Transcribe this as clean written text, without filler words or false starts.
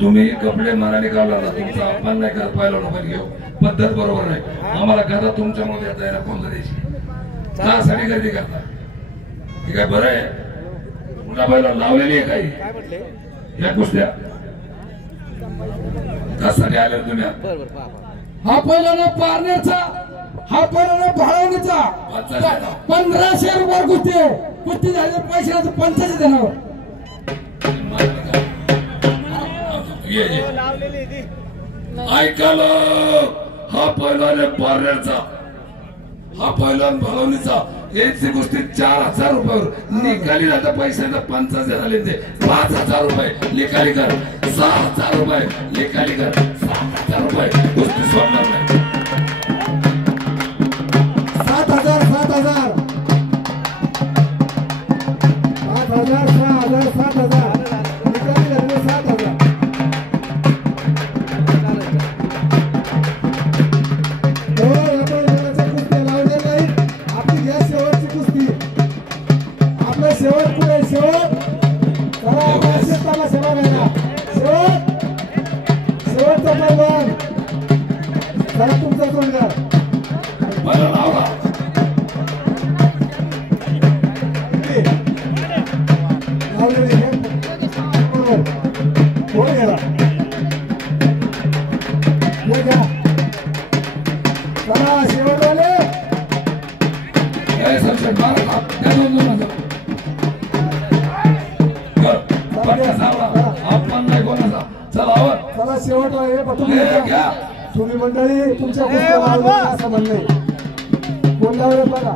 तुम्ही कपडे मनाने काढला ना, तुमचा अपमान नाही करत पाहिलं ना, पण घेऊ पद्धत बरोबर नाही. आम्हाला कदा तुमच्यामध्ये येता येणार कोणत्या देशी त्यासाठी गर्दी करता. हे काय बरं आहे? मुला बायला लावलेली आहे काही या कुस्त्या त्यासाठी आले तुम्ही. हा पहिला ना पारनेरचा, हा पहिला ना भाळवणीचा 1500 रुपये कुस्ती आहे. कुस्ती झाले पैसे 50 देणार. ऐकालो हा पहिला पारनेरचा, हा पहिला भाळवणीचा याची गोष्टी 4000 रुपयावर निकाली जाता. पैशाचा 50 झाले ते 5000 रुपये निकाली कर, 6000 रुपये निकाली कर, 6000 रुपये गोष्टी सोडणार नाही. 7000 7000 5000 6000 7000 निकाली झाले 7000. शेवट पुढे शेवट चला सेवा घ्या. शेवटचा पैलवान चला तुमचा तोंडगार मला लावा. लावलेली कोण गेला घ्या. चला शेवट आले. चला शेवट आहे. तुम्ही मंडळी तुमच्या असं म्हणणे कोण लावले बघा.